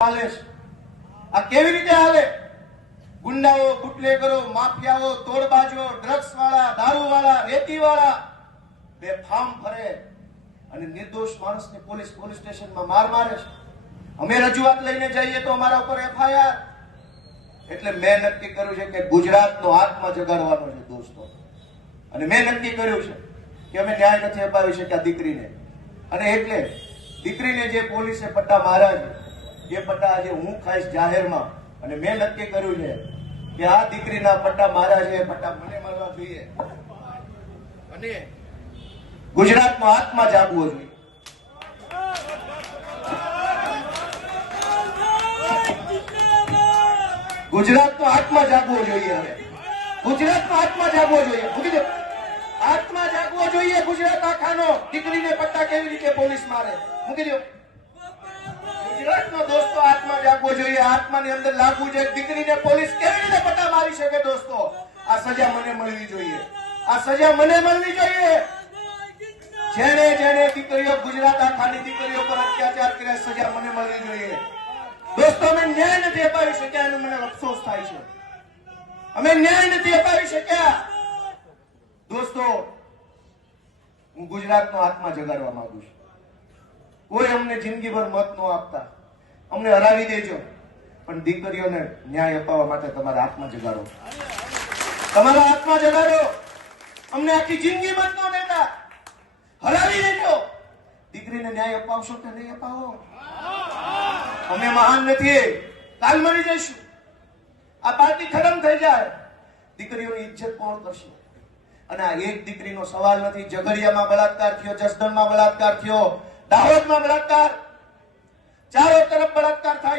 હાલે છે? આ કેવી રીતે હાલે? ગુંડાઓ, બુટલેગરો, માફિયાઓ, તોડબાજો, ડ્રગ્સ વાળા, દારૂ વાળા, રેતી વાળા બેફામ ફરે અને નિર્દોષ માણસને પોલીસ સ્ટેશનમાં મારે છે. અમે રજૂઆત લઈને જઈએ તો અમારા ઉપર એફઆઈઆર. એટલે મેં નક્કી કર્યું છે કે ગુજરાતનો આત્મા જગાડવાનો છે દોસ્તો. અને મેં નક્કી કર્યું છે કે અમે ન્યાય નથી અપાવી શક્યા દીકરીને, અને એટલે દીકરીને જે પોલીસે પટ્ટા માર્યા છે એ પટ્ટા આજે હું ખાઈશ જાહેરમાં. અને મેં નક્કી કર્યું છે કે આ દીકરીના પટ્ટા માર્યા છે એ પટ્ટા મને મારવા જોઈએ અને ગુજરાતનો આત્મા જાગવો જોઈએ. ગુજરાતનો આત્મા જાગવો જોઈએ. હવે ગુજરાતનો આત્મા જાગવો જોઈએ. મૂકી દો. આત્મા જાગવો જોઈએ ગુજરાત આખાનો. દીકરીને પટ્ટા કેવી રીતે પોલીસ મારે? મૂકી દો. ગુજરાતનો દોસ્તો આત્મા જાગવો જોઈએ. આત્માની અંદર લાગવું જોઈએ. દીકરીને પોલીસ કેવી રીતે પટ્ટા મારી શકે? દોસ્તો, આ સજા મને મળવી જોઈએ. આ સજા મને મળવી જોઈએ. જેને દીકરીઓ, ગુજરાત આખાની દીકરીઓ પર અત્યાચાર કર્યા, સજા મને મળવી જોઈએ. દોસ્તો, અમે ન્યાય નથી અપાવી શક્યા એનો મને અફસોસ થાય છે. અમે ન્યાય નથી અપાવી શક્યા. દોસ્તો, હું ગુજરાતનો આત્મા જગાડવા માંગુ છું. કોઈ અમને જિંદગીભર મત ન આપતા, અમને હરાવી દેજો, પણ દીકરીઓને ન્યાય અપાવવા માટે તમારા આત્મા જગાડો. તમારા આત્મા જગાડો. અમને આખી જિંદગી મત ન દેતા, હરાવી દેજો. દીકરીને ન્યાય અપાવશો કે નહીં અપાવો? અમે મહાન નથી, કાલ મરી જઈશું. આ પાર્ટી ખતમ થઈ જાય. દીકરીઓની ઇજ્જત કોણ કરશે? અને આ એક દીકરીનો સવાલ નથી. ઝઘડિયામાં બળાત્કાર થયો, જસદણમાં બળાત્કાર થયો, દાહોદમાં બળાત્કાર, ચારો તરફ બળાત્કાર થાય.